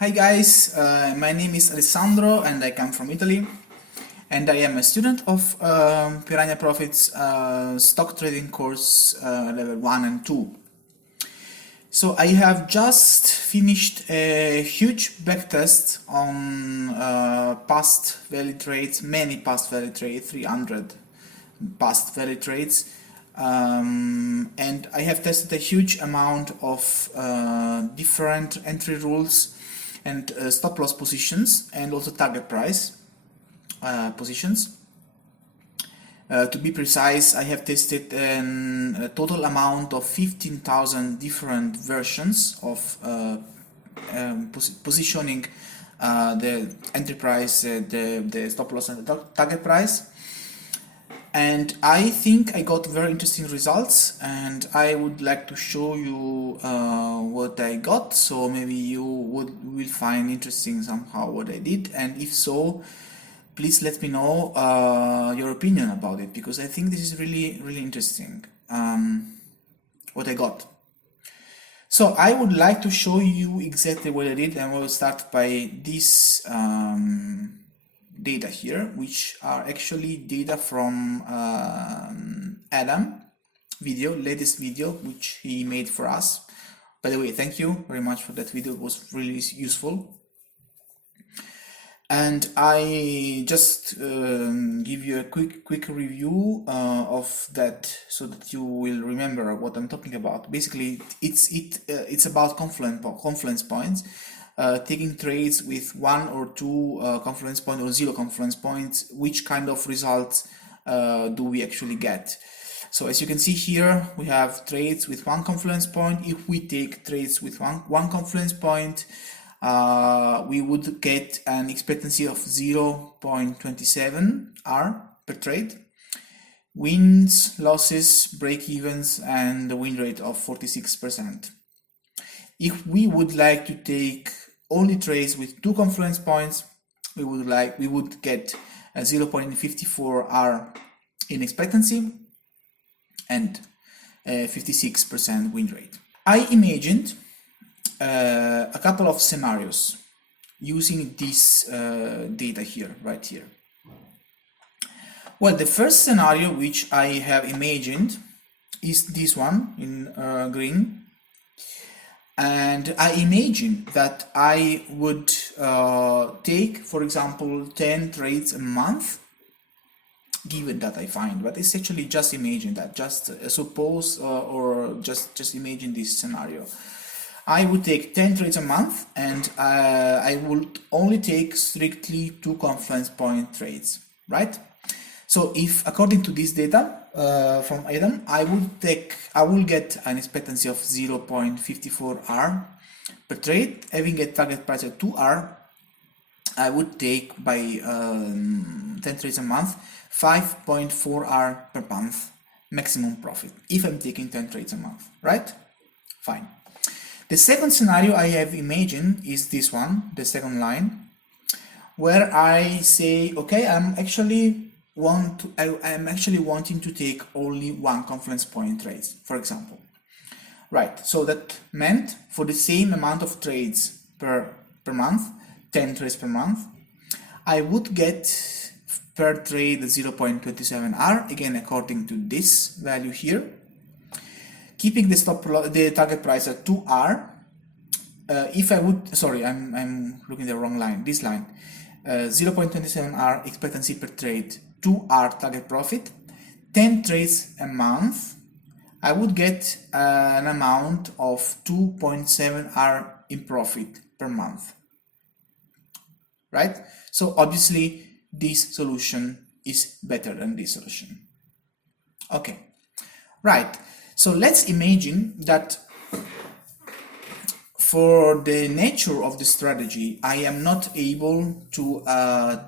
Hi guys, my name is Alessandro and I come from Italy, and I am a student of Piranha Profit's stock trading course level 1 and 2. So I have just finished a huge backtest on past value trades, many past value trades, 300 past value trades, and I have tested a huge amount of different entry rules and stop loss positions, and also target price positions. To be precise, I have tested a total amount of 15,000 different versions of positioning the entry price, the stop loss and the target price. And I think I got very interesting results, and I would like to show you what I got, so maybe you will find interesting somehow what I did, and if so, please let me know your opinion about it, because I think this is really interesting what I got. So I would like to show you exactly what I did, and we'll start by this data here, which are actually data from Adam latest video, which he made for us. By the way, thank you very much for that video, it was really useful. And I just give you a quick review of that, so that you will remember what I'm talking about. Basically, it's about confluence points, taking trades with 1 or 2 confluence points or 0 confluence points. Which kind of results do we actually get? So as you can see here, we have trades with 1 confluence point. If we take trades with one confluence point, we would get an expectancy of 0.27 R per trade, wins, losses, break-evens, and the win rate of 46%. If we would like to take only trades with 2 confluence points, we would get a 0.54 R in expectancy and a 56% win rate. I imagined a couple of scenarios using this data here, right here. Well, the first scenario which I have imagined is this one in green, and I imagine that I would take, for example, 10 trades a month, given that I find, but it's actually just imagine that, just suppose or just imagine this scenario. I would take 10 trades a month, and I would only take strictly 2 confluence point trades, right? So if, according to this data from Adam, I will get an expectancy of 0.54 R per trade, having a target price of 2 R. I would take by 10 trades a month 5.4 R per month maximum profit, if I'm taking 10 trades a month, right? Fine. The second scenario I have imagined is this one, the second line, where I say, okay, I'm actually wanting to take only 1 confluence point trades, for example. Right, so that meant for the same amount of trades per month, 10 trades per month, I would get per trade 0.27 R, again according to this value here, keeping the target price at 2 R. If I would, sorry, I'm looking at the wrong line, this line, 0.27 R expectancy per trade, 2 R target profit, 10 trades a month, I would get an amount of 2.7 R in profit per month, right? So obviously this solution is better than this solution. Okay, right. So let's imagine that for the nature of the strategy, I am not able to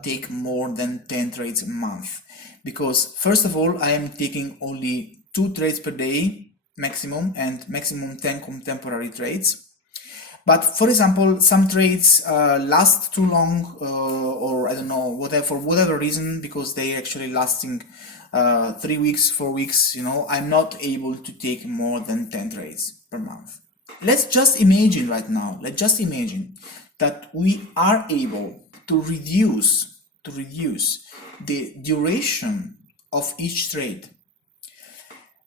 take more than 10 trades a month, because first of all, I am taking only 2 trades per day maximum, and maximum 10 contemporary trades. But for example, some trades last too long, or I don't know, for whatever reason, because they actually lasting 3 weeks, 4 weeks, you know, I'm not able to take more than 10 trades per month. Let's just imagine right now, let's just imagine that we are able to reduce the duration of each trade,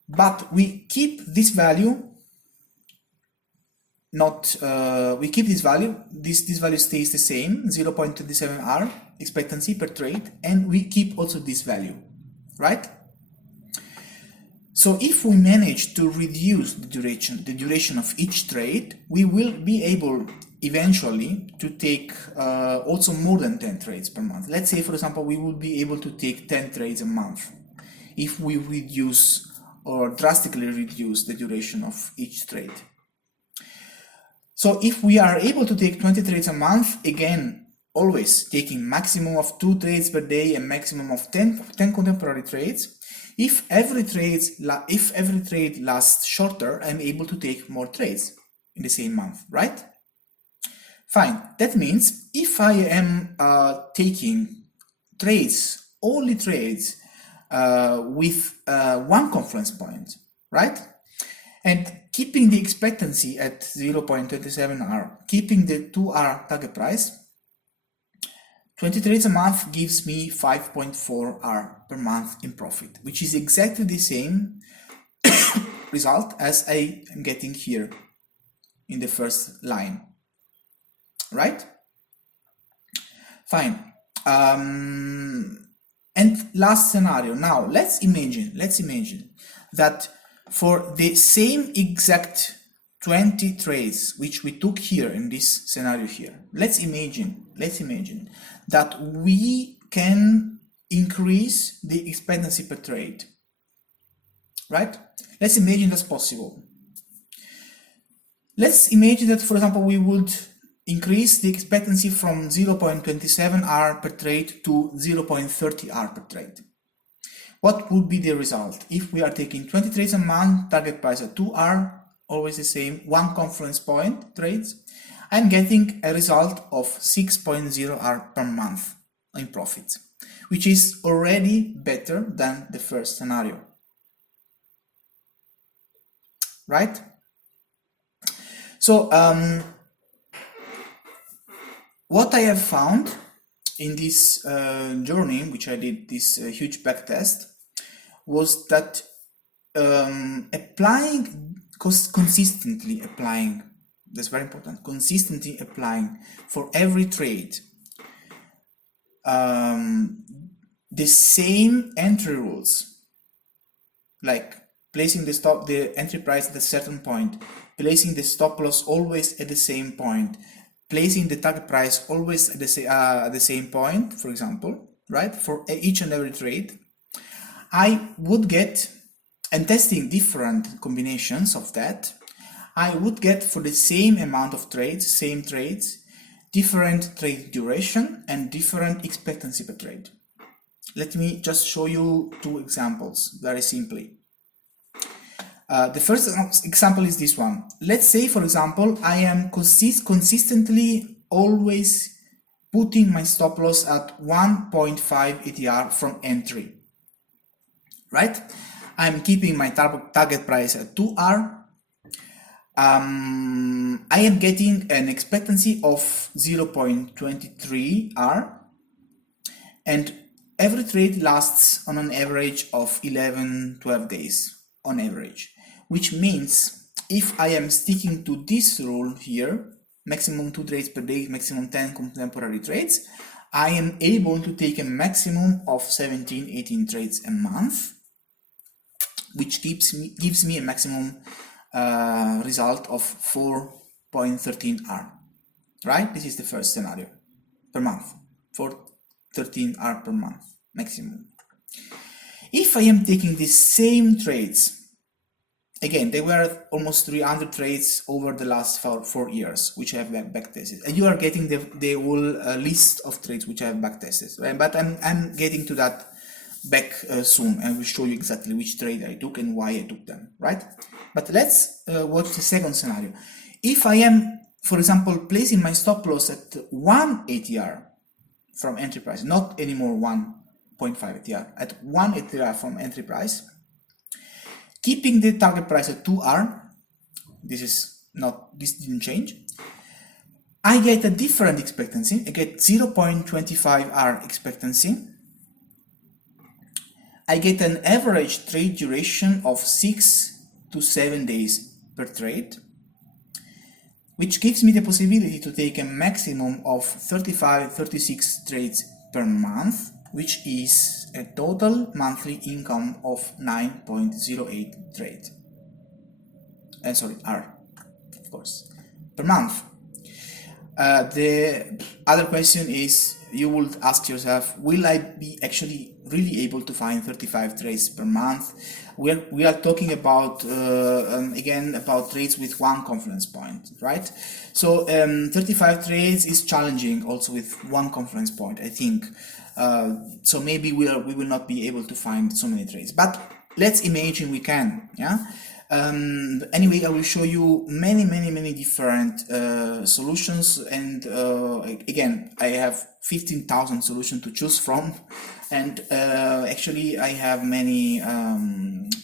but we keep this value we keep this value, this value stays the same, 0.27 R expectancy per trade, and we keep also this value, right? So if we manage to reduce the duration of each trade, we will be able eventually to take also more than 10 trades per month. Let's say, for example, we would be able to take 10 trades a month if we reduce or drastically reduce the duration of each trade. So if we are able to take 20 trades a month, again, always taking maximum of 2 trades per day and maximum of 10 contemporary trades, if every trade lasts shorter, I'm able to take more trades in the same month, right? Fine. That means if I am taking trades, only trades with one confluence point, right? And keeping the expectancy at 0.27 R, keeping the 2 R target price, 20 trades a month gives me 5.4 R per month in profit, which is exactly the same result as I am getting here in the first line, right? Fine. And last scenario. Now let's imagine that for the same exact 20 trades which we took here in this scenario here, let's imagine that we can increase the expectancy per trade, right? Let's imagine that's possible. Let's imagine that, for example, we would increase the expectancy from 0.27 R per trade to 0.30 R per trade. What would be the result if we are taking 20 trades a month, target price at 2 R, always the same, one confluence point trades? I'm getting a result of 6.0 R per month in profit, which is already better than the first scenario, right? So what I have found in this journey, which I did this huge backtest, was that consistently applying, that's very important, consistently applying for every trade the same entry rules, like placing the entry price at a certain point, placing the stop loss always at the same point, placing the target price always at the same point, for example, right, for each and every trade, I would get, and testing different combinations of that, I would get for the same amount of trades, same trades, different trade duration and different expectancy per trade. Let me just show you 2 examples very simply. The first example is this one. Let's say, for example, I am consistently always putting my stop loss at 1.5 ATR from entry, right? I'm keeping my target price at 2R. I am getting an expectancy of 0.23 R, and every trade lasts on an average of 11-12 days on average, which means if I am sticking to this rule here, maximum 2 trades per day, maximum 10 contemporary trades, I am able to take a maximum of 17-18 trades a month, which gives me a maximum result of 4.13 R, right? This is the first scenario per month, 4.13 R per month maximum. If I am taking the same trades, again, they were almost 300 trades over the last 4 years, which I have backtested, and you are getting the whole list of trades which I have backtested, right? But I'm getting to that back soon, and will show you exactly which trade I took and why I took them, right? But let's watch the second scenario. If I am, for example, placing my stop loss at 1 ATR from entry price, not anymore 1.5 ATR, at 1 ATR from entry price, keeping the target price at 2R, this didn't change. I get a different expectancy. I get 0.25 hour expectancy. I get an average trade duration of 6 to 7 days per trade, which gives me the possibility to take a maximum of 35-36 trades per month, which is a total monthly income of 9.08 trade. R, of course, per month. The other question is, you would ask yourself, will I be actually really able to find 35 trades per month? We are talking about, again, about trades with one confluence point, right? So 35 trades is challenging also with one confluence point, I think. So maybe we will not be able to find so many trades, but let's imagine we can, yeah? Anyway, I will show you many different solutions, and again, I have 15,000 solutions to choose from, and actually I have many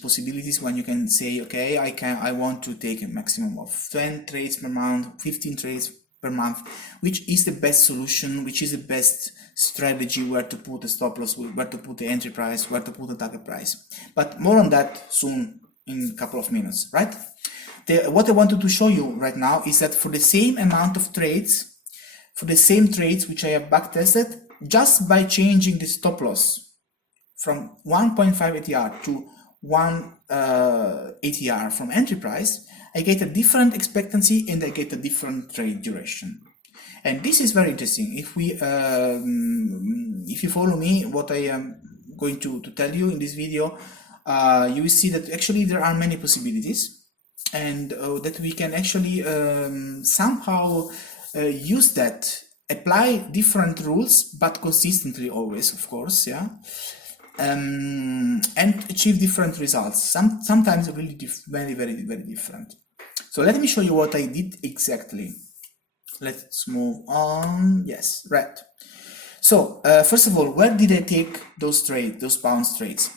possibilities when you can say, okay, I want to take a maximum of 10 trades per month, 15 trades per month, which is the best solution, which is the best strategy, where to put the stop loss, where to put the entry price, where to put the target price. But more on that soon, in a couple of minutes, right? What I wanted to show you right now is that for the same amount of trades, for the same trades which I have back tested, just by changing the stop loss from 1.5 ATR to 1 ATR from entry price, I get a different expectancy and I get a different trade duration. And this is very interesting. If you follow me, what I am going to tell you in this video, you will see that actually there are many possibilities, and that we can actually somehow use that, apply different rules, but consistently always, of course, yeah, and achieve different results. Sometimes really very different. So let me show you what I did exactly. Let's move on. Yes, right. So first of all, where did I take those trades, those bounce trades?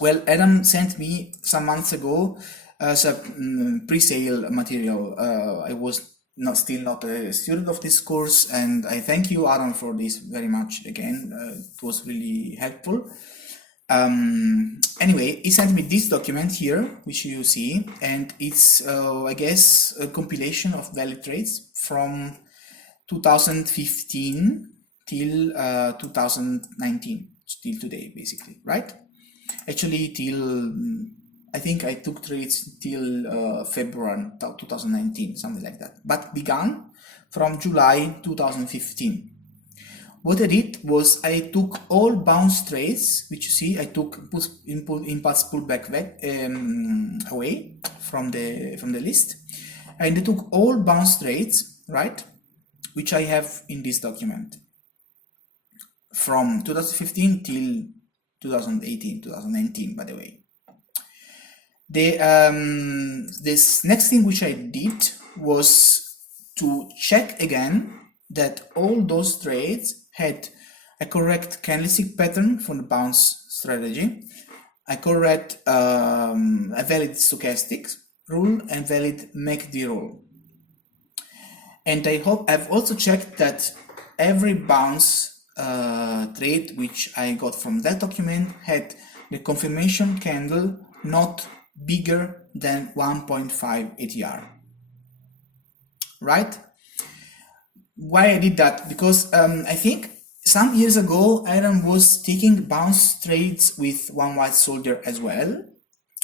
Well, Adam sent me some months ago as a pre-sale material. I was still not a student of this course, and I thank you, Adam, for this very much again. It was really helpful. Anyway, he sent me this document here, which you see, and it's, I guess, a compilation of valid trades from 2015 till 2019, till today, basically, right? Actually, till I think I took trades till February 2019, something like that, but began from July 2015. What I did was I took all bounce trades, which you see, I took impulse pullback away from the list, and I took all bounce trades, right, which I have in this document from 2015 till 2019, by the way. This next thing which I did was to check again that all those trades had a correct candlestick pattern for the bounce strategy, a correct a valid stochastic rule, and valid MACD rule. And I've also checked that every bounce trade which I got from that document had the confirmation candle not bigger than 1.5 ATR, right? Why I did that? Because I think some years ago Adam was taking bounce trades with one white soldier as well,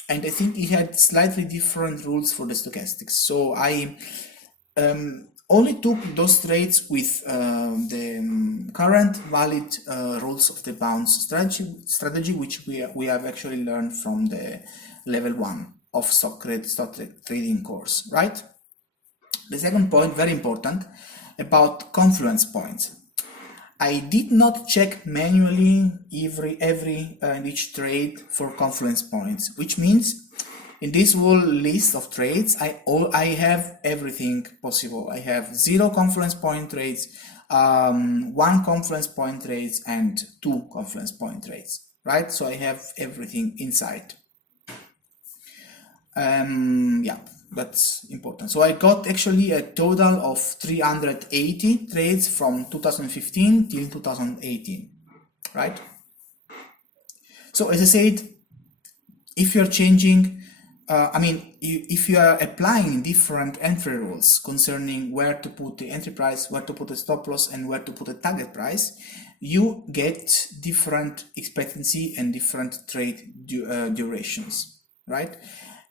and I think he had slightly different rules for the stochastics. So I only took those trades with the current valid rules of the bounce strategy, which we have actually learned from the level 1 of stock trading course, right? The second point, very important, about confluence points. I did not check manually every each trade for confluence points, which means in this whole list of trades, I have everything possible. I have 0 confluence point trades, 1 confluence point trades, and 2 confluence point trades, right? So I have everything inside. Yeah. That's important. So I got actually a total of 380 trades from 2015 till 2018, right? So as I said, if you're changing, if you are applying different entry rules concerning where to put the entry price, where to put the stop loss, and where to put the target price, you get different expectancy and different trade durations, right?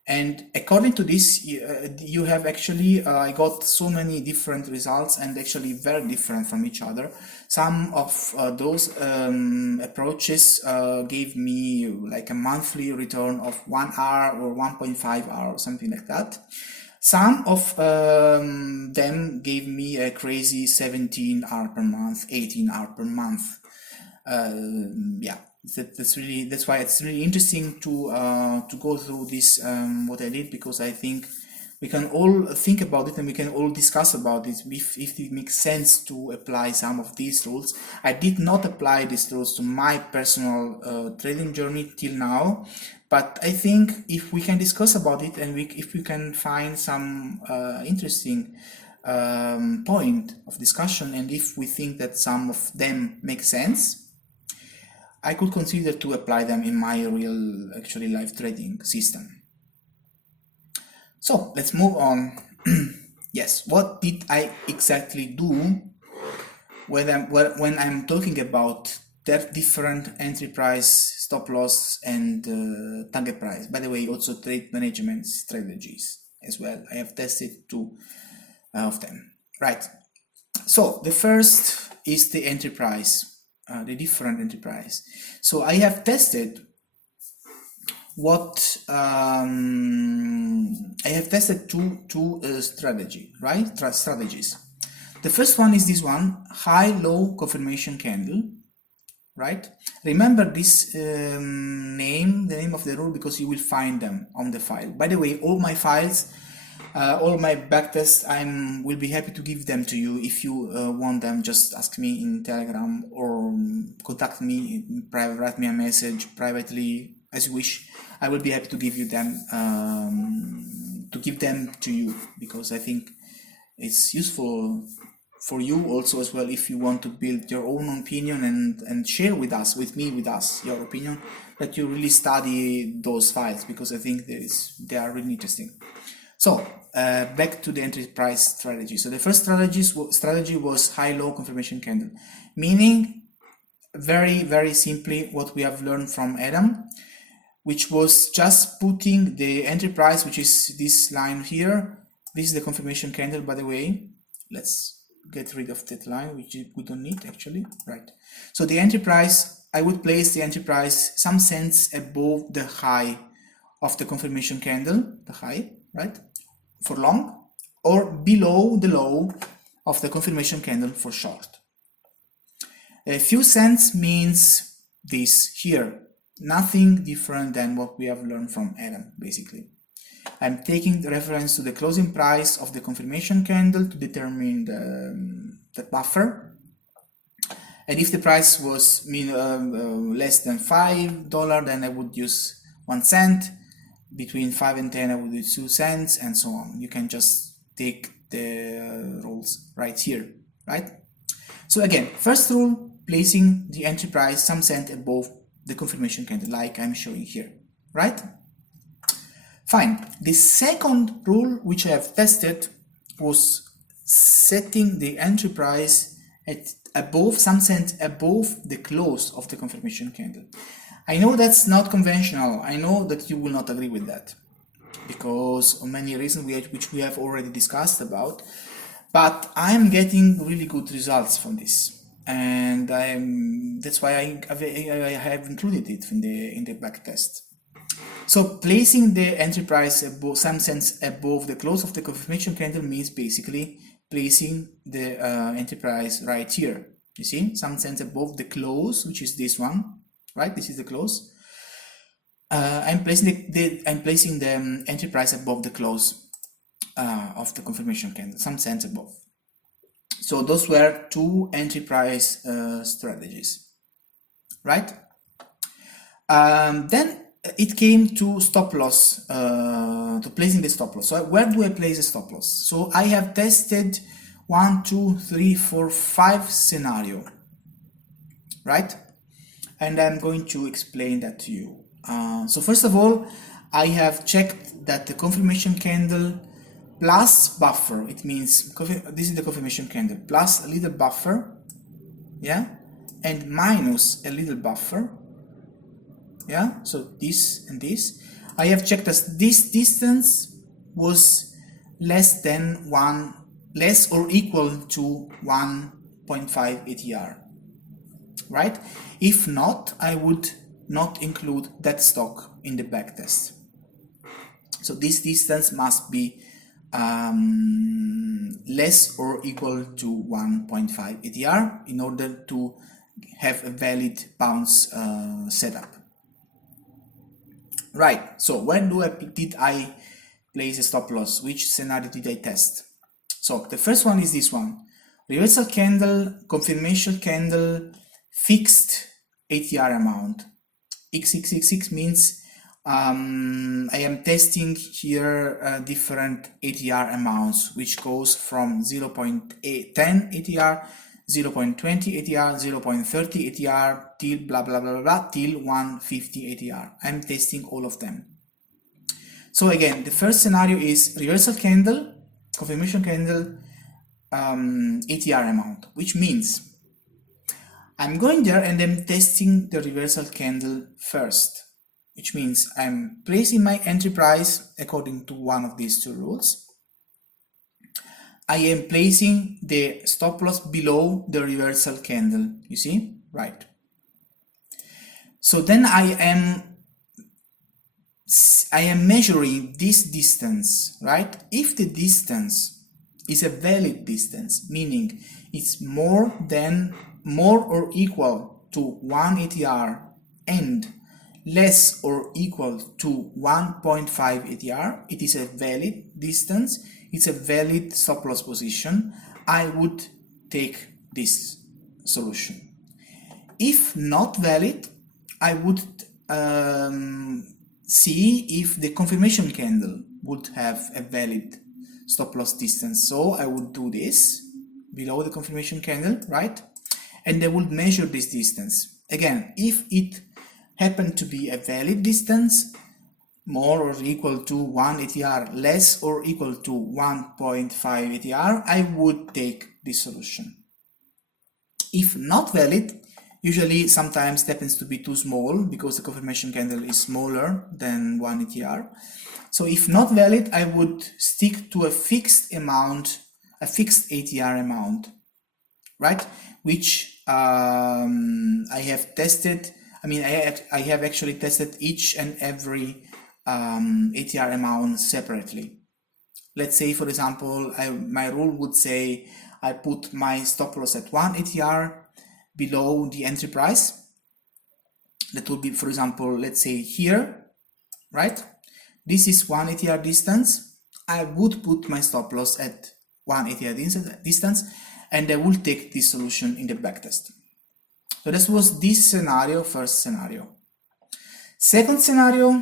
And according to this, you have actually, I got so many different results and actually very different from each other. Some of those approaches gave me like a monthly return of 1 hour or 1.5 hour or something like that. Some of them gave me a crazy 17 hour per month, 18 hour per month. Yeah. That's why it's really interesting to go through this what I did, because I think we can all think about it and we can all discuss about it if it makes sense to apply some of these rules. I did not apply these rules to my personal trading journey till now, but I think if we can discuss about it and if we can find some interesting point of discussion, and if we think that some of them make sense, I could consider to apply them in my real, actually live trading system. So let's move on. Yes, what did I exactly do when I'm talking about different entry price, stop loss, and target price? By the way, also trade management strategies as well. I have tested 2 of them. Right. So the first is the entry price. The different entry price. So I have tested what I have tested two strategies. The first one is this one, high-low confirmation candle, right? Remember this the name of the rule, because you will find them on the file. By the way, all my files, all my backtests, will be happy to give them to you. If you want them, just ask me in Telegram or contact me in private, write me a message privately, as you wish. I will be happy to give you them, to you, because I think it's useful for you also as well, if you want to build your own opinion and share with us your opinion, that you really study those files, because I think they are really interesting. So back to the entry price strategy. So the first strategy was high-low confirmation candle, meaning very, very simply what we have learned from Adam, which was just putting the entry price, which is this line here. This is the confirmation candle, by the way. Let's get rid of that line, which we don't need actually, right? So the entry price, I would place the entry price some cents above the high of the confirmation candle, the high, right, for long, or below the low of the confirmation candle for short. A few cents means this here, nothing different than what we have learned from Adam, basically. I'm taking the reference to the closing price of the confirmation candle to determine the buffer. And if the price was less than $5, then I would use 1 cent. Between 5 and 10, I would use 2 cents, and so on. You can just take the rules right here, right? So again, first rule, placing the entry price some cent above the confirmation candle, like I'm showing here, right? Fine. The second rule, which I have tested, was setting the entry price at some cent above the close of the confirmation candle. I know that's not conventional. I know that you will not agree with that, because of many reasons which we have already discussed about, but I'm getting really good results from this, and that's why I have included it in the backtest. So placing the entry price above, some cents above the close of the confirmation candle, means basically placing the entry price right here. You see, some cents above the close, which is this one, right? This is the close. I'm placing the entry price above the close of the confirmation candle, some cents above. So those were two entry price strategies, right? Then it came to stop loss, to placing the stop loss. So where do I place a stop loss? So I have tested 1, 2, 3, 4, 5 scenario, right? And I'm going to explain that to you. So first of all, I have checked that the confirmation candle plus buffer, it means this is the confirmation candle, plus a little buffer, yeah, and minus a little buffer, yeah, so this and this. I have checked as this distance was less or equal to 1.5 ATR, right? If not, I would not include that stock in the backtest. So this distance must be less or equal to 1.5 ATR in order to have a valid bounce setup. Right, so where did I place a stop loss? Which scenario did I test? So the first one is this one. Reversal candle, confirmation candle, fixed ATR amount. XXXX means I am testing here different ATR amounts, which goes from 0.10 ATR, 0.20 ATR, 0.30 ATR, till blah blah blah blah till 150 ATR. I'm testing all of them. So again, the first scenario is reversal candle, confirmation candle, ATR amount, which means I'm going there and I'm testing the reversal candle first, which means I'm placing my entry price according to one of these two rules. I am placing the stop loss below the reversal candle, you see, right? So then I am measuring this distance, right? If the distance is a valid distance, meaning it's more or equal to 1 ATR and less or equal to 1.5 ATR, it is a valid distance, it's a valid stop loss position, I would take this solution. If not valid, I would see if the confirmation candle would have a valid stop loss distance. So I would do this below the confirmation candle, right? And I would measure this distance. Again, if it happened to be a valid distance, more or equal to 1 ATR, less or equal to 1.5 ATR, I would take this solution. If not valid, usually sometimes it happens to be too small because the confirmation candle is smaller than 1 ATR. So if not valid, I would stick to a fixed amount, a fixed ATR amount, right? Which I have tested. I mean, I have actually tested each and every ATR amount separately. Let's say, for example, my rule would say I put my stop loss at 1 ATR below the entry price. That would be, for example, let's say here, right? This is 1 ATR distance. I would put my stop loss at 1 ATR distance, and I will take this solution in the backtest. So this was this scenario, first scenario. Second scenario,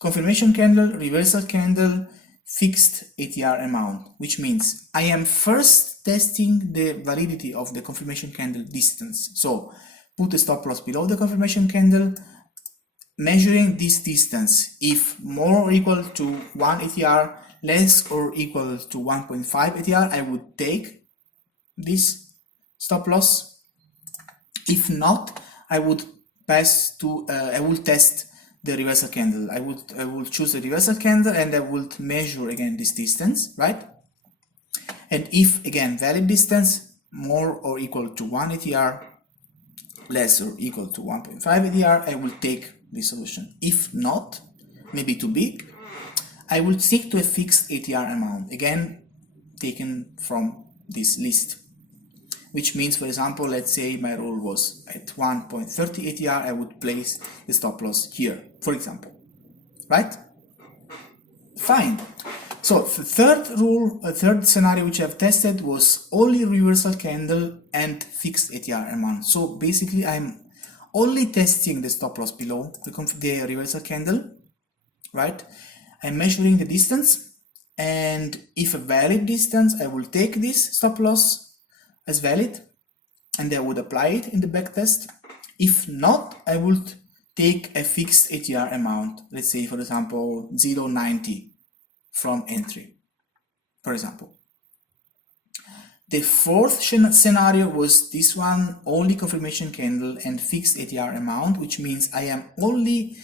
confirmation candle, reversal candle, fixed ATR amount, which means I am first testing the validity of the confirmation candle distance. So put the stop loss below the confirmation candle, measuring this distance. If more or equal to 1 ATR, less or equal to 1.5 ATR, I would take this stop loss. If not, I would pass to, I will test the reversal candle. I will choose the reversal candle and I will measure again this distance, right? And if again valid distance, more or equal to 1 ATR, less or equal to 1.5 ATR, I will take this solution. If not, maybe too big, I will stick to a fixed ATR amount, again taken from this list. Which means, for example, let's say my rule was at 1.30 ATR, I would place the stop loss here, for example, right? Fine. So the third scenario which I've tested was only reversal candle and fixed ATR amount. So basically I'm only testing the stop loss below the reversal candle, right? I'm measuring the distance, and if a valid distance, I will take this stop loss as valid, and I would apply it in the backtest. If not, I would take a fixed ATR amount, let's say, for example, 0.90 from entry, for example. The fourth scenario was this one, only confirmation candle and fixed ATR amount, which means I am only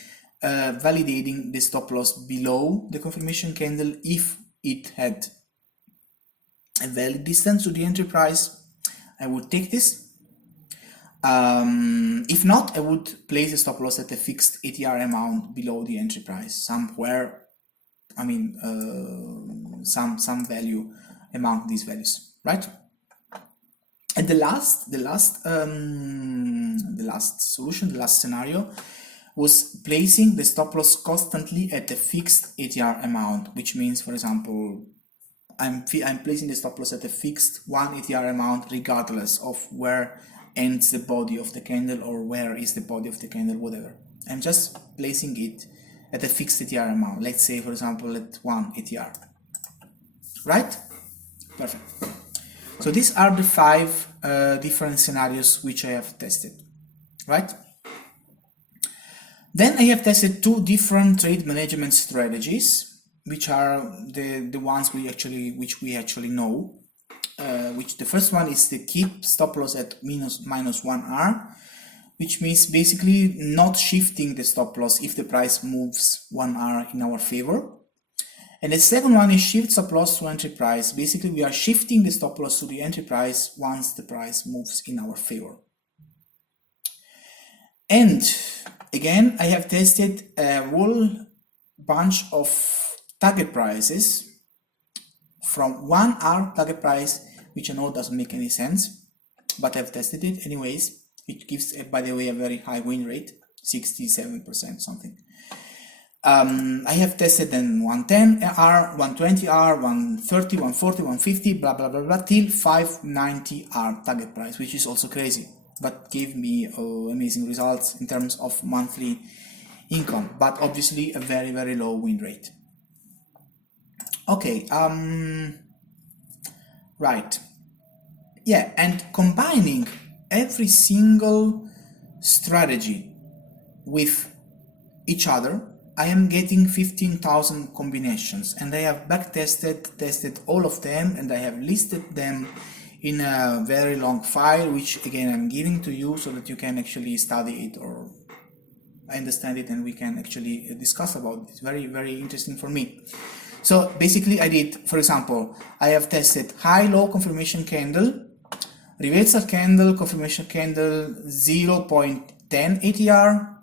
validating the stop loss below the confirmation candle if it had a valid distance to the entry price. I would take this. If not, I would place a stop loss at a fixed ATR amount below the entry price, somewhere, I mean, some value among these values, right? And the last solution, the last scenario, was placing the stop loss constantly at a fixed ATR amount, which means, for example, I'm placing the stop loss at a fixed 1 ATR amount regardless of where ends the body of the candle or where is the body of the candle, whatever. I'm just placing it at a fixed ATR amount. Let's say, for example, at 1 ATR. Right? Perfect. So these are the 5 different scenarios which I have tested. Right? Then I have tested 2 different trade management strategies, which are the ones which we actually know. Which the first one is the keep stop loss at minus 1R, which means basically not shifting the stop loss if the price moves 1R in our favor. And the second one is shift stop loss to entry price. Basically, we are shifting the stop loss to the entry price once the price moves in our favor. And again, I have tested a whole bunch of target prices from 1R target price, which I know doesn't make any sense, but I've tested it anyways. It gives, by the way, a very high win rate, 67% something. I have tested then 110R, 120R, 130, 140, 150, blah, blah, blah, blah, till 590R target price, which is also crazy, but gave me amazing results in terms of monthly income, but obviously a very, very low win rate. Okay, right. Yeah, and combining every single strategy with each other, I am getting 15,000 combinations, and I have tested all of them, and I have listed them in a very long file, which again I'm giving to you so that you can actually study it or understand it, and we can actually discuss about it. It's very, very interesting for me. So basically I did, for example, I have tested high-low confirmation candle, reversal candle, confirmation candle, 0.10 ATR,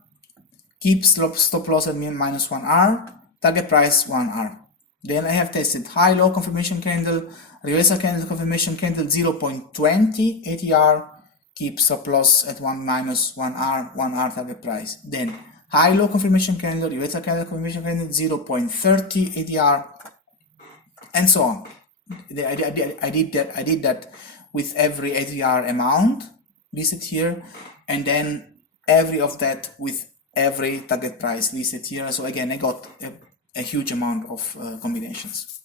keep stop loss at minus 1R, target price 1R. Then I have tested high-low confirmation candle, reversal candle, confirmation candle, 0.20 ATR, keep stop loss at minus 1R, 1R target price. Then high-low confirmation candle, reversal candle, confirmation candle, 0.30 ATR, and so on. I did that with every ATR amount listed here, and then every of that with every target price listed here. So again, I got a huge amount of combinations.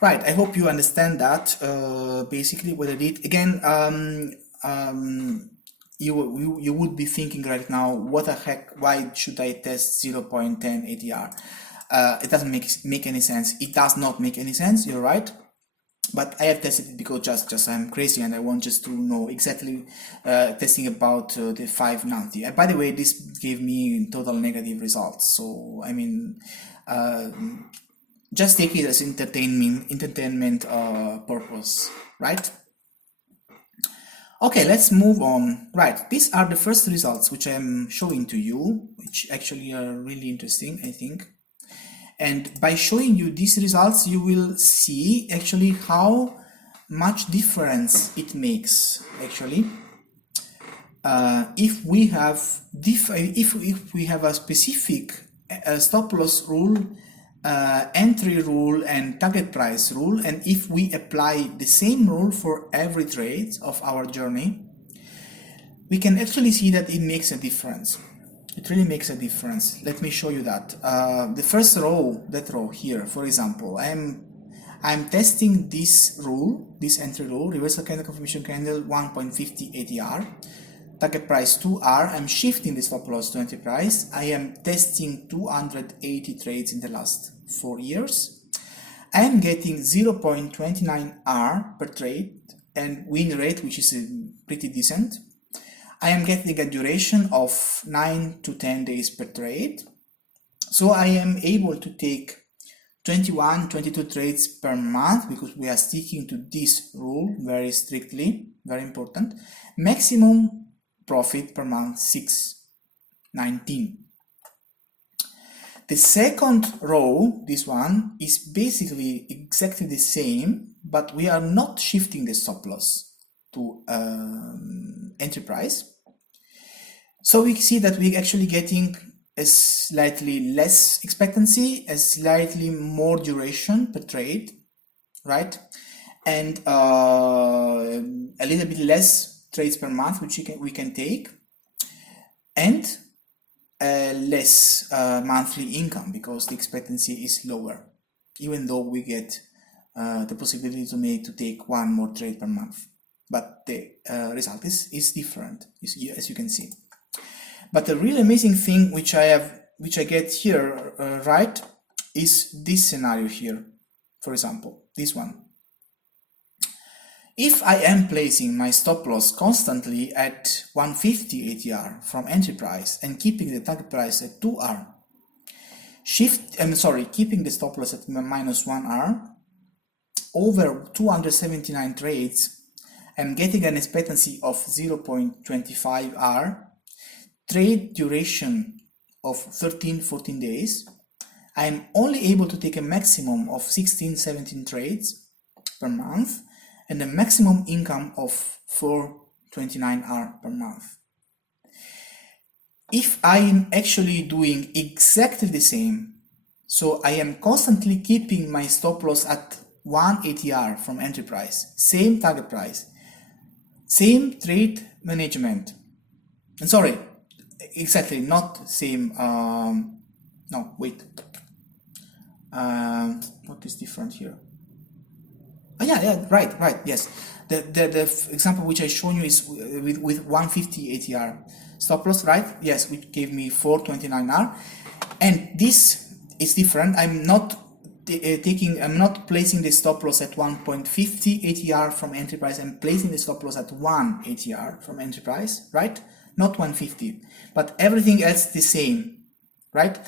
Right, I hope you understand that. Basically what I did. Again, you would be thinking right now, what the heck, why should I test 0.10 ATR? It doesn't make any sense. It does not make any sense, you're right. But I have tested it because just I'm crazy and I want just to know exactly testing about the 590. And by the way, this gave me total negative results. So I mean, just take it as entertainment purpose, right? Okay, let's move on. Right, these are the first results which I'm showing to you, which actually are really interesting, I think. And by showing you these results, you will see actually how much difference it makes. Actually, if we have if we have a specific stop loss rule, entry rule, and target price rule, and if we apply the same rule for every trade of our journey, we can actually see that it makes a difference. It really makes a difference. Let me show you that. The first row, that row here, for example, I'm testing this rule, this entry rule, reversal candle, confirmation candle, 1.50 ATR, target price 2R. I'm shifting the stop loss to entry price. I am testing 280 trades in the last 4 years. I am getting 0.29 R per trade and win rate, which is pretty decent. I am getting a duration of 9 to 10 days per trade. So I am able to take 21, 22 trades per month because we are sticking to this rule very strictly, very important. Maximum profit per month, 619. The second row, this one, is basically exactly the same, but we are not shifting the stop loss to entry price. So we see that we're actually getting a slightly less expectancy, a slightly more duration per trade, right? And a little bit less trades per month, which we can take, and less monthly income because the expectancy is lower, even though we get the possibility to take one more trade per month. But the result is different, as you can see. But the really amazing thing which I get here right is this scenario here. For example, this one. If I am placing my stop loss constantly at 150 ATR from entry price and keeping the target price at 2R, keeping the stop loss at minus 1R over 279 trades, I'm getting an expectancy of 0.25 R, trade duration of 13-14 days. I'm only able to take a maximum of 16-17 trades per month and a maximum income of 429 R per month. If I am actually doing exactly the same, so I am constantly keeping my stop loss at 1 ATR from entry price, same target price, same trade management, and sorry, exactly, not same, no, wait, what is different here? Oh, yeah, right, yes. The example which I shown you is with 150 ATR stop loss, right? Yes, which gave me 429R, and this is different. I'm not placing the stop loss at 1.50 ATR from entry price. I'm placing the stop loss at 1 ATR from entry price, right? Not 150, but everything else the same, right?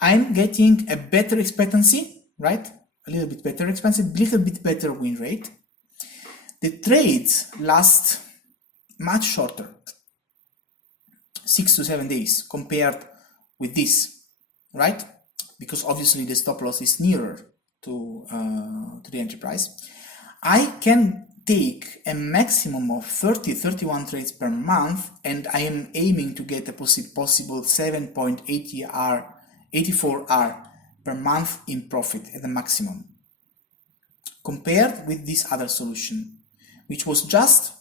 I'm getting a better expectancy, right? A little bit better expectancy, little bit better win rate. The trades last much shorter, 6 to 7 days compared with this, right? Because obviously the stop loss is nearer to the entry price. I can take a maximum of 31 trades per month, and I am aiming to get a possible 7.84 R per month in profit at the maximum, compared with this other solution, which was just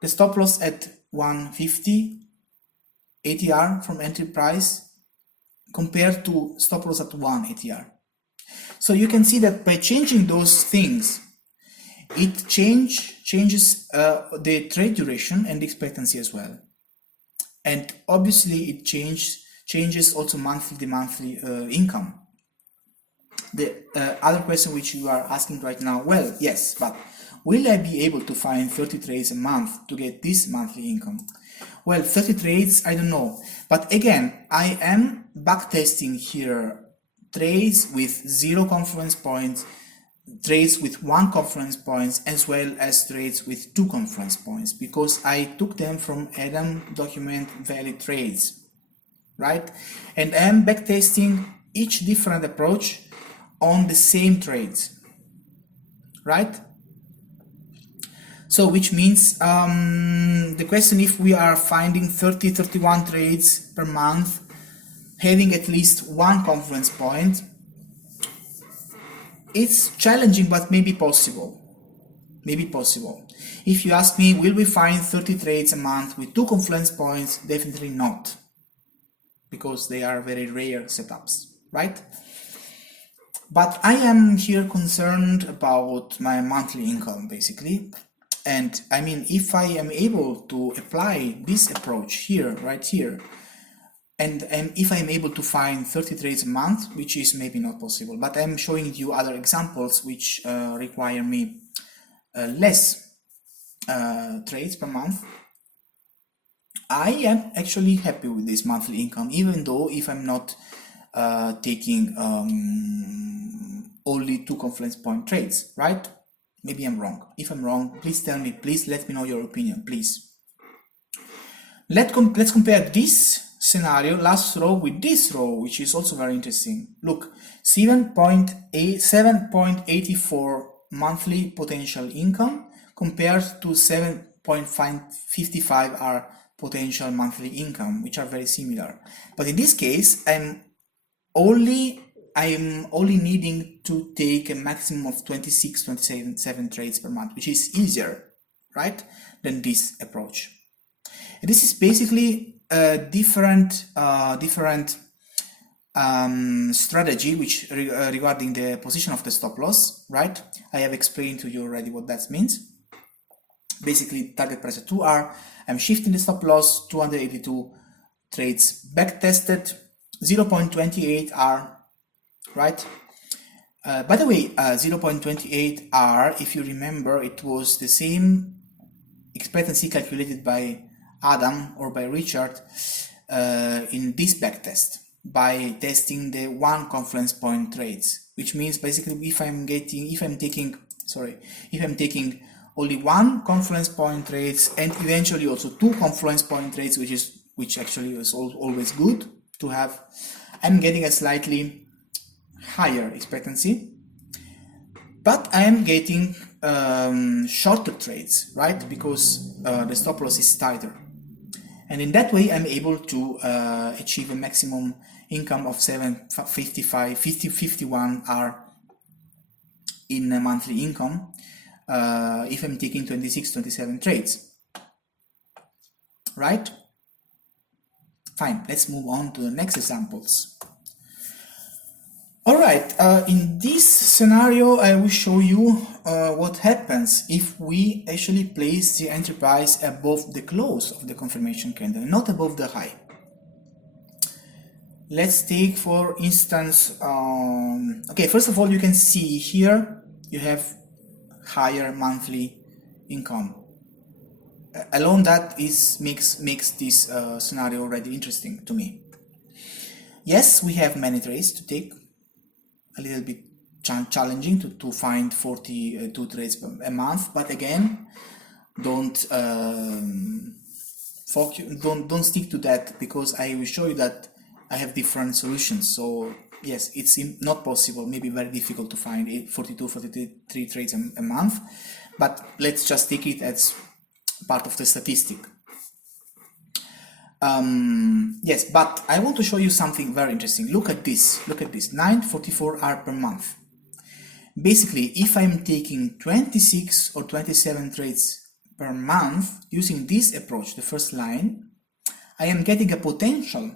the stop loss at 150 ATR from entry price compared to stop loss at 1 ATR. So you can see that by changing those things, it changes the trade duration and expectancy as well. And obviously it changes also the monthly income. The other question which you are asking right now, well, yes, but will I be able to find 30 trades a month to get this monthly income? Well, 30 trades, I don't know. But again, I am backtesting here trades with 0 confluence points, trades with 1 confluence points, as well as trades with 2 confluence points, because I took them from Adam document valid trades, right? And I am backtesting each different approach on the same trades, right? So which means the question, if we are finding 31 trades per month, having at least 1 confluence point, it's challenging but maybe possible. maybe possible. If you ask me, will we find 30 trades a month with 2 confluence points? Definitely not, because they are very rare setups, right? But I am here concerned about my monthly income, basically. And I mean, if I am able to apply this approach here, right here, and if I'm able to find 30 trades a month, which is maybe not possible, but I'm showing you other examples which require me less trades per month, I am actually happy with this monthly income, even though if I'm not taking only 2 confluence point trades, right? Maybe I'm wrong. If I'm wrong, please tell me, please let me know your opinion, please. Let's compare this scenario, last row, with this row, which is also very interesting. Look, 7.84 monthly potential income compared to 7.55 are potential monthly income, which are very similar. But in this case, I'm only needing to take a maximum of 27 trades per month, which is easier, right, than this approach. And this is basically a different strategy which regarding the position of the stop loss, right? I have explained to you already what that means. Basically, target price at 2R, I'm shifting the stop loss, 282 trades back tested, 0.28R, right? By the way, 0.28R, if you remember, it was the same expectancy calculated by Adam or by Richard in this backtest by testing the 1 confluence point trades, which means basically if I'm taking only 1 confluence point trades and eventually also 2 confluence point trades, which actually is always good to have, I'm getting a slightly higher expectancy, but I am getting shorter trades, right? Because the stop loss is tighter. And in that way, I'm able to achieve a maximum income of 51 R in a monthly income if I'm taking 27 trades, right? Fine, let's move on to the next examples. All right, in this scenario, I will show you what happens if we actually place the entry price above the close of the confirmation candle, not above the high. Let's take, for instance, okay, first of all, you can see here you have higher monthly income. Alone that makes this scenario already interesting to me. Yes, we have many trades to take. A little bit challenging to find 42 trades a month, but again, don't stick to that, because I will show you that I have different solutions. So yes, it's not possible, maybe very difficult to find 43 trades a month, but let's just take it as part of the statistic. Yes, but I want to show you something very interesting. Look at this, 944 R per month. Basically, if I'm taking 26 or 27 trades per month using this approach, the first line, I am getting a potential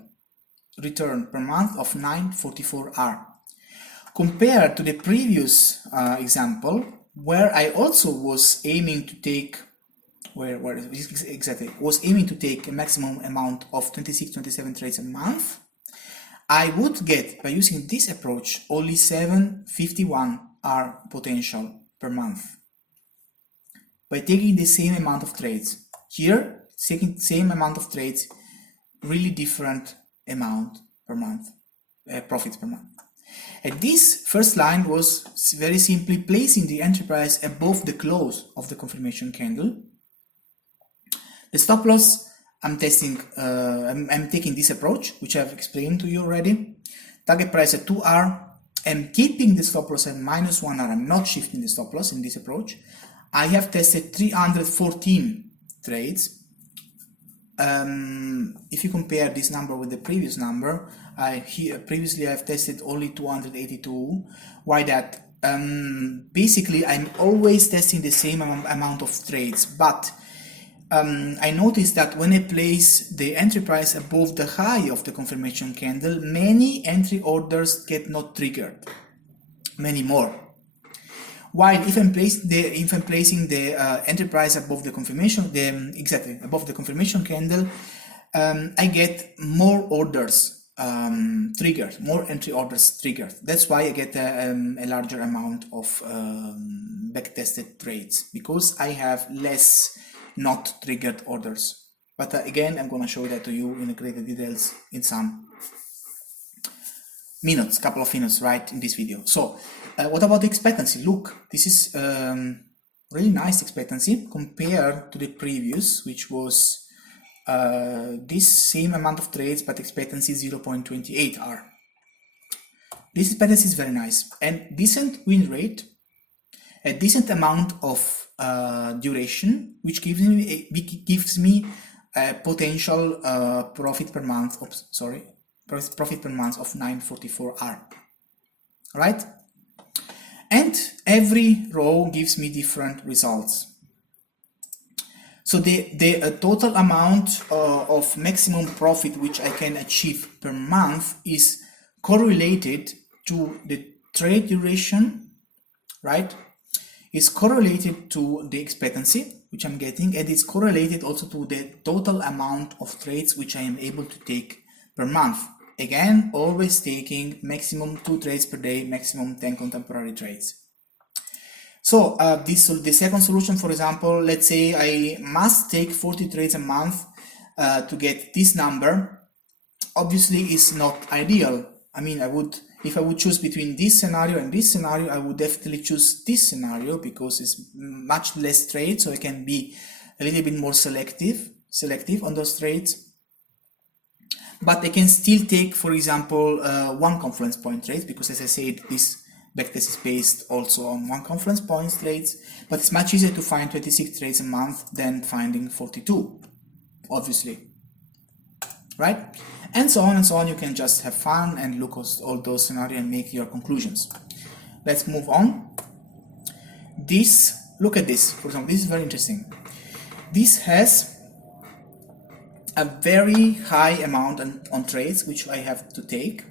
return per month of 944 R. Compared to the previous example, where I also was aiming to take was aiming to take a maximum amount of 27 trades a month, I would get, by using this approach, only 751 R potential per month. By taking the same amount of trades. Here, taking the same amount of trades, really different amount per month, profits per month. And this first line was very simply placing the entry price above the close of the confirmation candle. The stop loss, I'm taking this approach, which I've explained to you already. Target price at 2R. I'm keeping the stop loss at -1R. I'm not shifting the stop loss in this approach. I have tested 314 trades. If you compare this number with the previous number, previously I've tested only 282. Why that? basically I'm always testing the same amount of trades, but I noticed that when I place the entry price above the high of the confirmation candle, many entry orders get not triggered, many more. While if I'm placing the entry price above the confirmation, exactly above the confirmation candle, I get more orders triggered, more entry orders triggered. That's why I get a larger amount of backtested trades, because I have less not triggered orders. But again, I'm going to show that to you in greater details in some minutes, couple of minutes, right, in this video. So what about the expectancy? Look, this is really nice expectancy compared to the previous, which was this same amount of trades, but expectancy 0.28 R. This expectancy is very nice and decent win rate, a decent amount of duration, which gives me a potential profit per month of profit per month of 944 R, right? And every row gives me different results. So the total amount of maximum profit which I can achieve per month is correlated to the trade duration, right? It's correlated to the expectancy which I'm getting, and it's correlated also to the total amount of trades which I am able to take per month. Again, always taking maximum 2 trades per day, maximum 10 contemporary trades. So the second solution, for example, let's say I must take 40 trades a month to get this number. Obviously, it's not ideal. I mean, if I would choose between this scenario and this scenario, I would definitely choose this scenario because it's much less trades, so I can be a little bit more selective on those trades. But I can still take, for example, one confluence point trades, because as I said, this backtest is based also on one confluence point trades, but it's much easier to find 26 trades a month than finding 42, obviously, right? And so on and so on. You can just have fun and look at all those scenarios and make your conclusions. Let's move on. Look at this, for example, this is very interesting. This has a very high amount on trades which I have to take,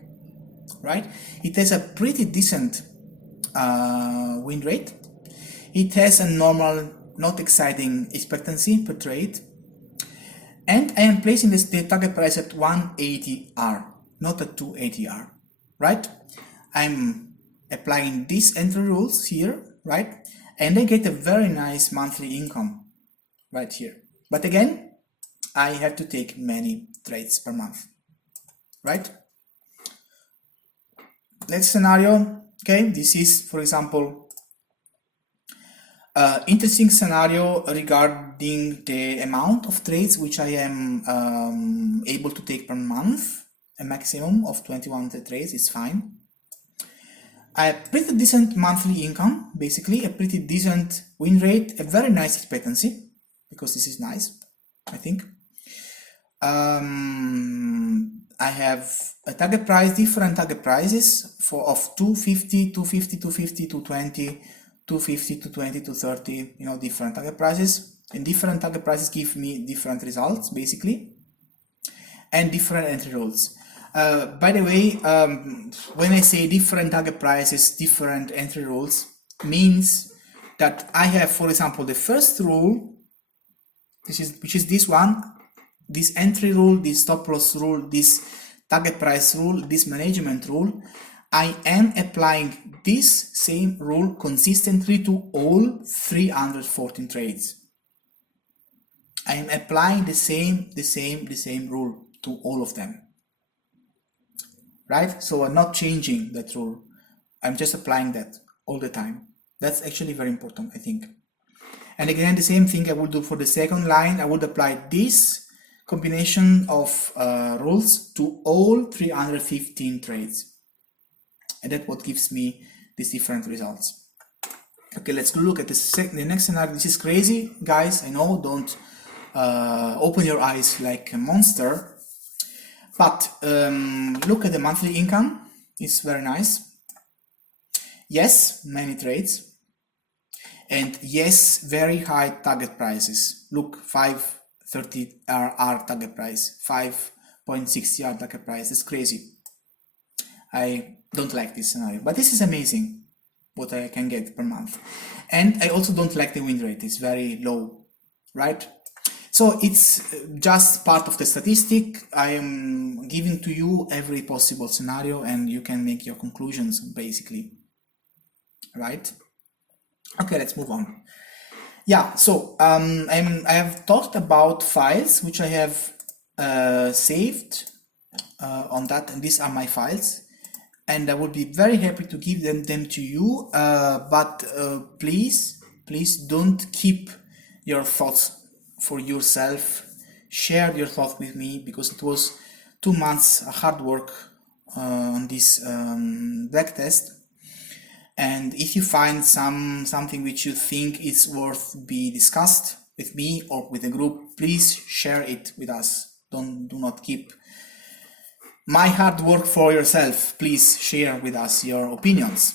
right? It has a pretty decent win rate. It has a normal, not exciting expectancy per trade, and I am placing the target price at 180 R, not at 280 R, right? I'm applying these entry rules here, right? And I get a very nice monthly income right here. But again, I have to take many trades per month, right? Next scenario, okay, this is, for example, interesting scenario regarding the amount of trades which I am able to take per month. A maximum of 21 trades is fine. A pretty decent monthly income, basically, a pretty decent win rate, a very nice expectancy, because this is nice, I think. I have a target price, different target prices of 250, 250, 250, 220, 250, 220, 230, you know, different target prices, and different target prices give me different results, basically, and different entry rules. By the way, when I say different target prices, different entry rules, means that I have, for example, the first rule, which is this one, this entry rule, this stop loss rule, this target price rule, this management rule. I am applying this same rule consistently to all 314 trades. I am applying the same rule to all of them, right? So I'm not changing that rule. I'm just applying that all the time. That's actually very important, I think. And again, the same thing I would do for the second line. I would apply this combination of rules to all 315 trades. And that's what gives me these different results. Okay, let's look at the next scenario. This is crazy, guys. I know, don't open your eyes like a monster. But look at the monthly income. It's very nice. Yes, many trades. And yes, very high target prices. Look, 5.30 R target price, 5.60 R target price. It's crazy. I don't like this scenario, but this is amazing what I can get per month. And I also don't like the win rate. It's very low, right? So it's just part of the statistic. I am giving to you every possible scenario and you can make your conclusions basically, right? Okay, let's move on. Yeah, so I have talked about files which I have saved on that, and these are my files, and I would be very happy to give them to you, but please don't keep your thoughts for yourself. Share your thoughts with me, because it was 2 months hard work on this backtest. And if you find something which you think is worth be discussed with me or with the group, please share it with us. Do not keep my hard work for yourself. Please share with us your opinions.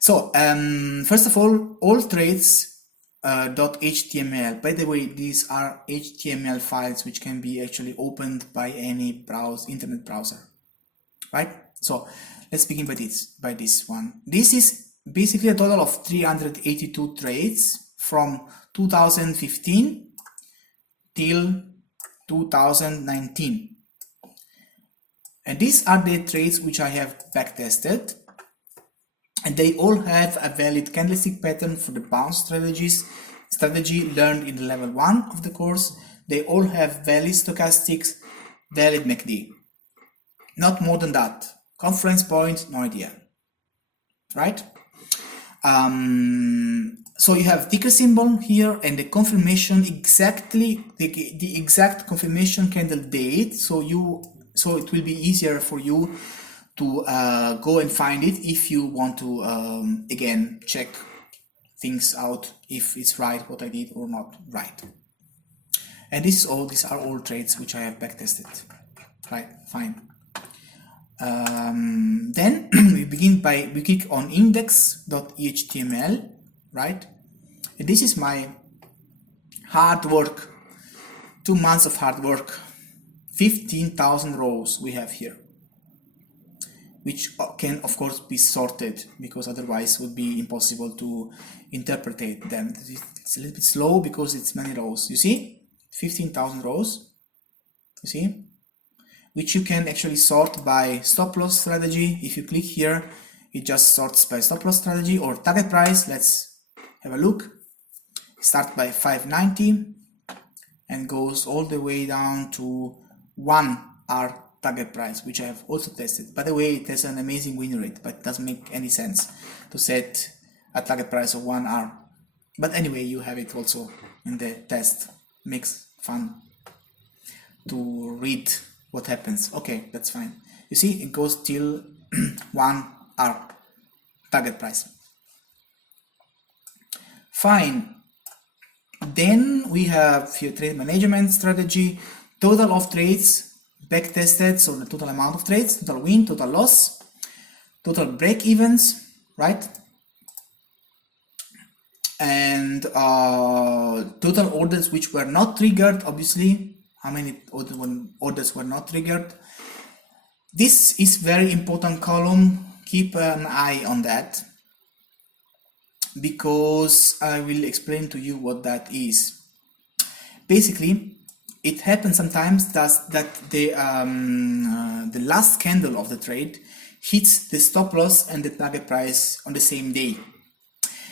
So first of all trades .html. By the way, these are HTML files which can be actually opened by any internet browser, right? So let's begin by this one. This is basically a total of 382 trades from 2015 till 2019. And these are the trades which I have backtested. And they all have a valid candlestick pattern for the bounce strategy learned in the level 1 of the course. They all have valid stochastics, valid MACD. Not more than that. Conference point, no idea, right? So you have ticker symbol here and the confirmation exactly, the exact confirmation candle date. So it will be easier for you to go and find it if you want to again check things out if it's right what I did or not right. And these are all trades which I have backtested, right? Fine. Then we click on index.html, right? And this is my hard work, 2 months of hard work, 15,000 rows we have here, which can of course be sorted because otherwise it would be impossible to interpret them. It's a little bit slow because it's many rows. You see, 15,000 rows, you see, which you can actually sort by stop loss strategy. If you click here, it just sorts by stop loss strategy or target price. Let's have a look. Start by 590 and goes all the way down to 1R target price, which I have also tested. By the way, it has an amazing win rate, but it doesn't make any sense to set a target price of 1R. But anyway, you have it also in the test. Makes fun to read what happens. Okay, that's fine. You see, it goes till 1R target price. Fine. Then we have here trade management strategy, total of trades backtested, so the total amount of trades, total win, total loss, total break evens, right? And total orders which were not triggered, obviously. How many orders were not triggered? This is very important column. Keep an eye on that, because I will explain to you what that is. Basically, it happens sometimes that the last candle of the trade hits the stop loss and the target price on the same day.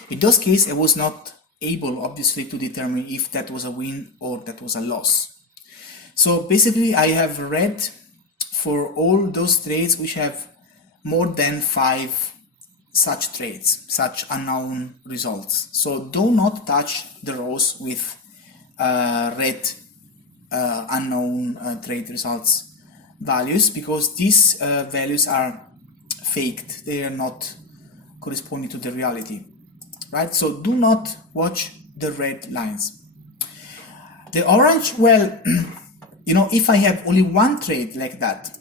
In those cases, I was not able, obviously, to determine if that was a win or that was a loss. So basically, I have read for all those trades which have more than 5 such trades, such unknown results. So do not touch the rows with red unknown trade results values, because these values are faked. They are not corresponding to the reality, right? So do not watch the red lines. The orange, well, you know, if I have only one trade like that,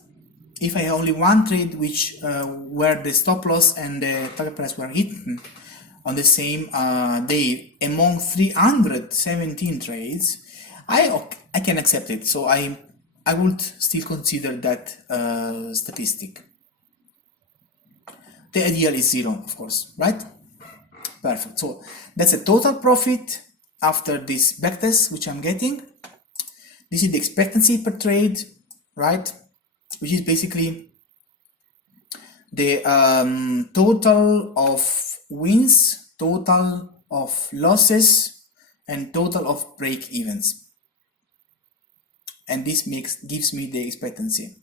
if I have only one trade which where the stop loss and the target price were hidden on the same day among 317 trades, I can accept it. So I would still consider that statistic. The ideal is 0, of course, right? Perfect. So that's a total profit after this backtest which I'm getting. This is the expectancy per trade, right? Which is basically the total of wins, total of losses, and total of break-evens. And this gives me the expectancy.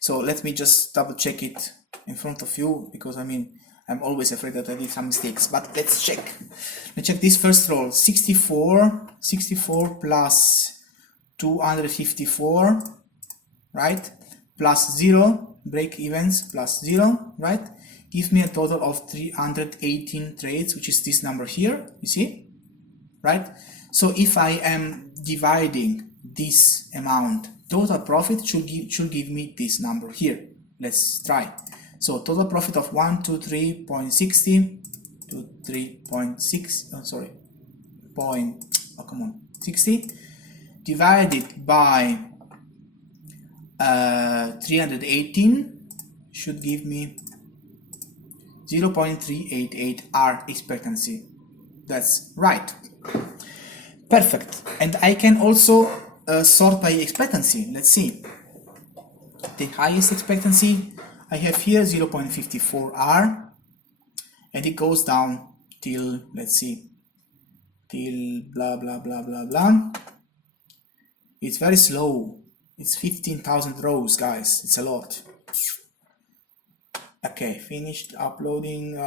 So let me just double check it in front of you, because I mean, I'm always afraid that I did some mistakes, but let's check. Let's check this first row. 64 plus 254, right? Plus 0, break evens plus 0, right? Gives me a total of 318 trades, which is this number here, you see, right? So if I am dividing this amount, total profit should give me this number here. Let's try. So total profit of 123.60 to 60 divided by 318 should give me 0.388 R expectancy. That's right. Perfect. And I can also sort by expectancy. Let's see. The highest expectancy I have here 0.54 R, and it goes down till, let's see, till blah blah blah blah blah. It's very slow. It's 15,000 rows, guys. It's a lot. Okay, finished uploading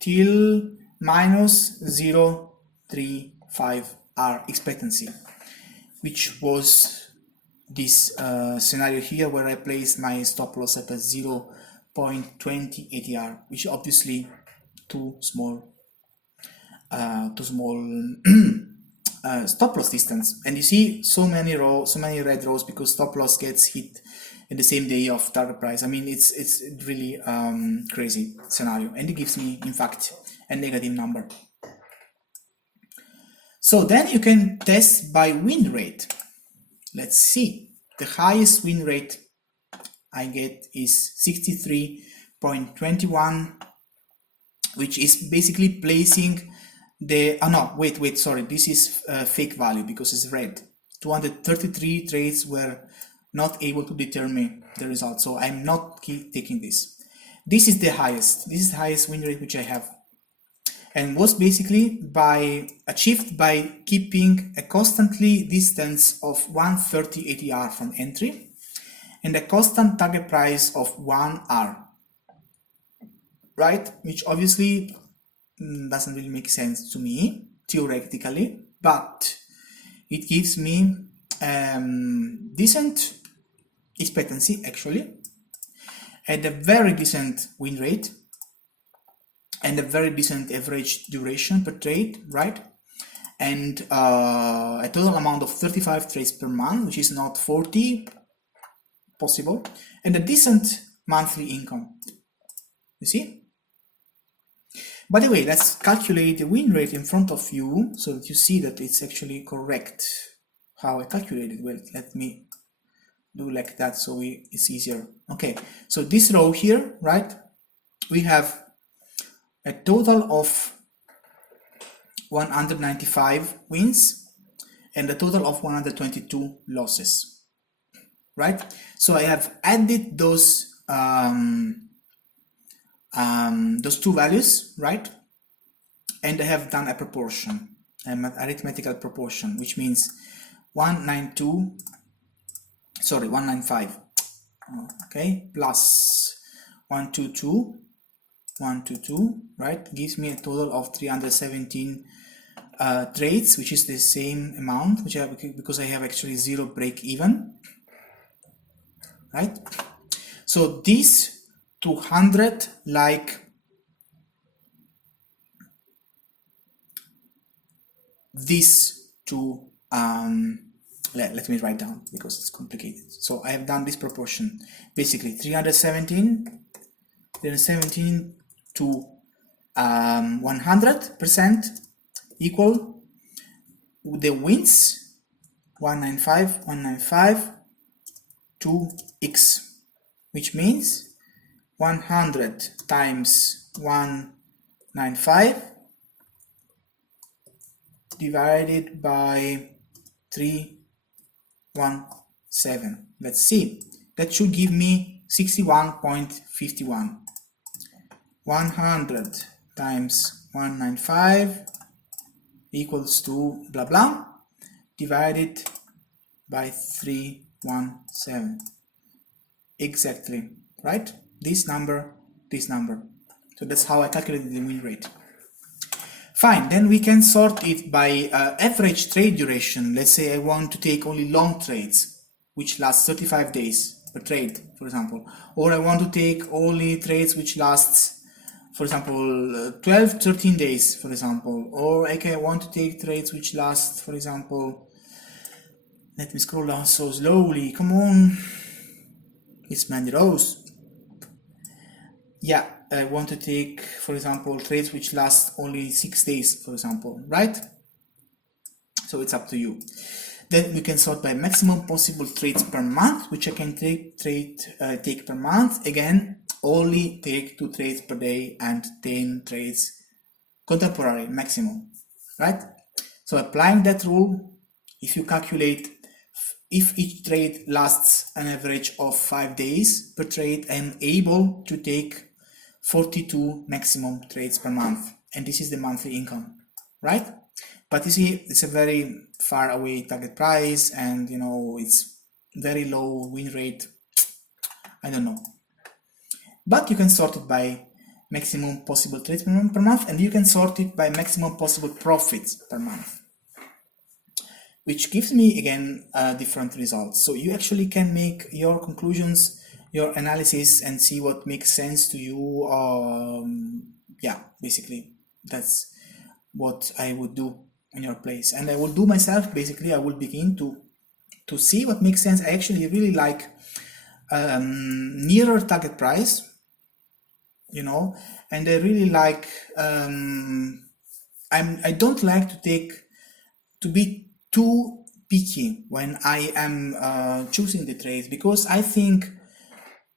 till minus 0.35 R expectancy, which was this scenario here where I placed my stop loss at a 0.20 ATR, which obviously too small stop loss distance. And you see so many red rows because stop loss gets hit in the same day of target price. I mean, it's really crazy scenario, and it gives me, in fact, a negative number. So then you can test by win rate. Let's see. The highest win rate I get is 63.21, which is basically placing the sorry, this is fake value because it's red. 233 trades were not able to determine the result, so I'm not taking this. This is the highest. This is the highest win rate which I have, and was basically achieved by keeping a constantly distance of 130 ATR from entry and a constant target price of 1 R, right? Which obviously doesn't really make sense to me theoretically, but it gives me decent expectancy actually, and a very decent win rate, and a very decent average duration per trade, right? And a total amount of 35 trades per month, which is not 40 possible, and a decent monthly income, you see? By the way, let's calculate the win rate in front of you so that you see that it's actually correct how I calculated. Well, let me do like that so it's easier. Okay, so this row here, right? We have a total of 195 wins and a total of 122 losses, right? So I have added those two values, right? And I have done a proportion, an arithmetical proportion, which means 195, okay, plus 122, right, gives me a total of 317 trades, which is the same amount, which I have, because I have actually 0 break even, right? So this 200, like these two let me write down because it's complicated. So I have done this proportion, basically 317 to 100% equal the wins 195 to x, which means 100 times 195 divided by 317. Let's see, that should give me 61.51. 100 times 195 equals to blah blah divided by 317. Exactly, right? This number. So that's how I calculated the win rate. Fine, then we can sort it by average trade duration. Let's say I want to take only long trades, which last 35 days per trade, for example. Or I want to take only trades which lasts, for example, 12, 13 days, for example. Or I want to take trades which last, for example, let me scroll down so slowly, come on. It's Mandy Rose. Yeah, I want to take, for example, trades which last only 6 days, for example, right? So it's up to you. Then we can sort by maximum possible trades per month, which I can take per month. Again, only take 2 trades per day and 10 trades contemporary maximum, right? So applying that rule, if you calculate if each trade lasts an average of 5 days per trade, I'm able to take 42 maximum trades per month, and this is the monthly income, right? But you see, it's a very far away target price, and you know, it's very low win rate. I don't know, but you can sort it by maximum possible trades per month, and you can sort it by maximum possible profits per month, which gives me again different results. So you actually can make your conclusions, your analysis, and see what makes sense to you. Yeah, basically that's what I would do in your place, and I will do myself. Basically, I will begin to see what makes sense. I actually really like nearer target price, you know, and I really like I don't like to be too picky when I am choosing the trades, because I think,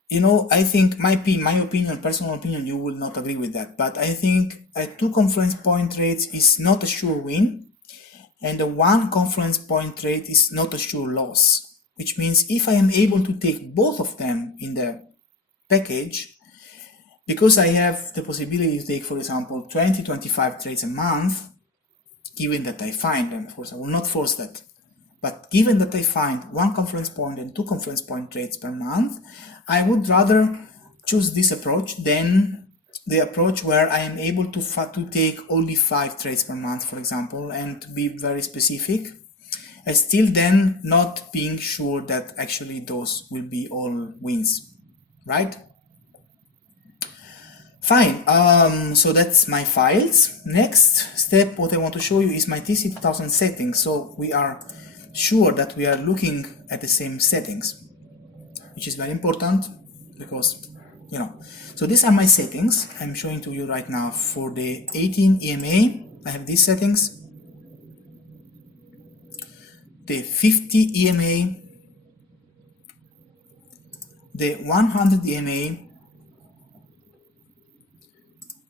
you know, I think my opinion, personal opinion, you will not agree with that, but I think a 2 confluence point trades is not a sure win, and a 1 confluence point trade is not a sure loss, which means if I am able to take both of them in the package, because I have the possibility to take, for example, 20-25 trades a month, given that I find, and of course I will not force that, but given that I find 1 confluence point and 2 confluence point trades per month, I would rather choose this approach than the approach where I am able to take only 5 trades per month, for example, and to be very specific, and still then not being sure that actually those will be all wins, right? Fine, so that's my files. Next step, what I want to show you is my TC2000 settings. So we are sure that we are looking at the same settings, which is very important because, you know, so these are my settings I'm showing to you right now. For the 18 EMA, I have these settings. The 50 EMA, the 100 EMA,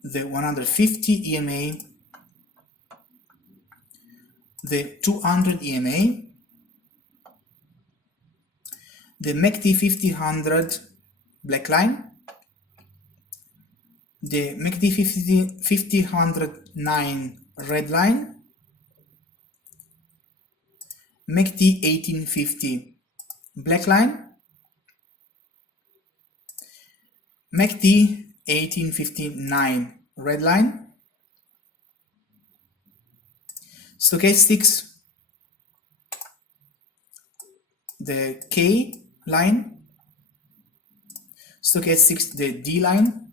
the 150 EMA, the 200 EMA, the MACD 50-100 black line, the MACD 50-109 red line, MACD 1850 black line, MACD 1859 red line, stochastics, the K line, stochastics, the D line,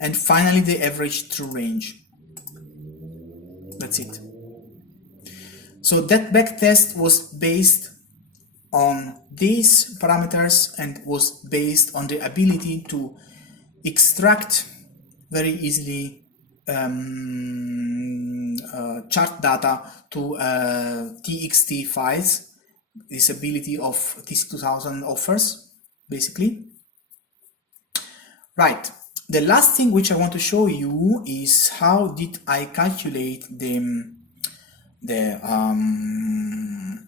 and finally the average true range. That's it. So that backtest was based on these parameters and was based on the ability to extract very easily chart data to TXT files, this ability of TC2000 offers, basically. Right, the last thing which I want to show you is how did I calculate the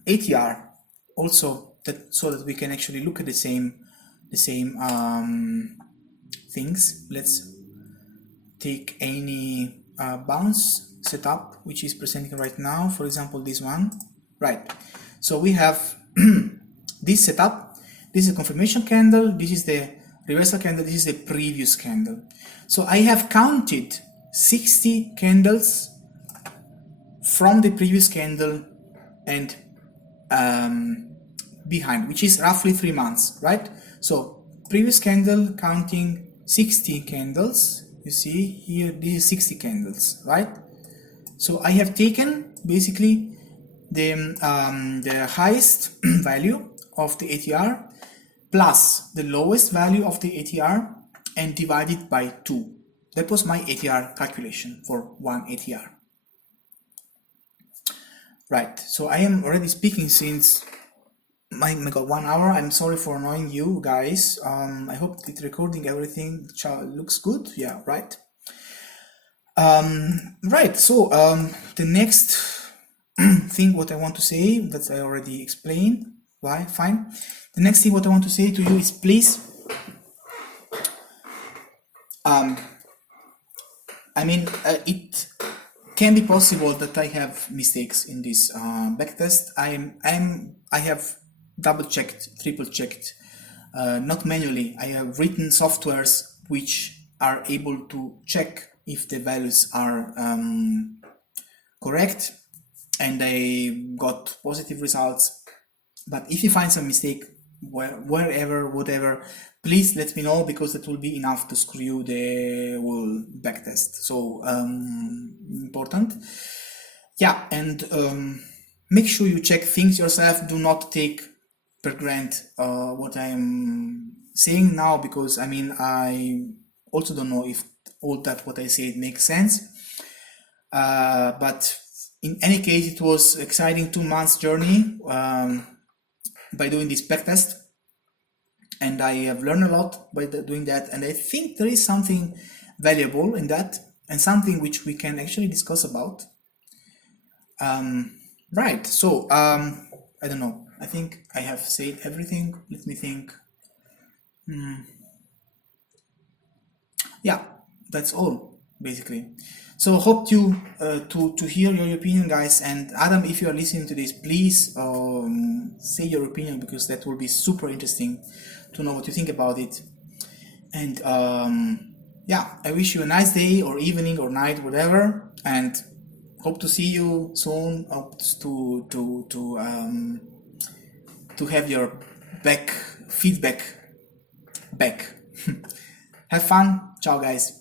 ATR also, that so that we can actually look at the same things. Let's take any bounce setup which is presenting right now, for example this one. Right, so we have this setup. This is a confirmation candle, this is the reversal candle, this is the previous candle. So I have counted 60 candles from the previous candle and behind, which is roughly 3 months, right? So previous candle counting 60 candles, you see here these 60 candles, right? So I have taken basically the highest value of the ATR plus the lowest value of the ATR and divided by 2. That was my ATR calculation for one ATR. Right, so I am already speaking since my god 1 hour. I'm sorry for annoying you guys. I hope it's recording everything looks good. Yeah, right. Right, so the next thing what I want to say, that I already explained. Why? Fine. The next thing what I want to say to you is please I mean it can be possible that I have mistakes in this backtest. I have double checked, triple checked, not manually. I have written softwares which are able to check if the values are correct, and I got positive results. But if you find some mistake wherever, whatever, please let me know, because that will be enough to screw the whole backtest. So important. Yeah, and make sure you check things yourself. Do not take per granted what I am saying now, because I mean I also don't know if all that what I said makes sense. But in any case, it was exciting 2 months journey by doing this backtest, and I have learned a lot by doing that, and I think there is something valuable in that, and something which we can actually discuss about. Right, so I don't know, I think I have said everything. Let me think. Yeah, that's all basically. So hope to hear your opinion, guys. And Adam, if you are listening to this, please say your opinion, because that will be super interesting to know what you think about it. And yeah, I wish you a nice day or evening or night, whatever, and hope to see you soon. Hope to have your feedback back. Have fun. Ciao, guys.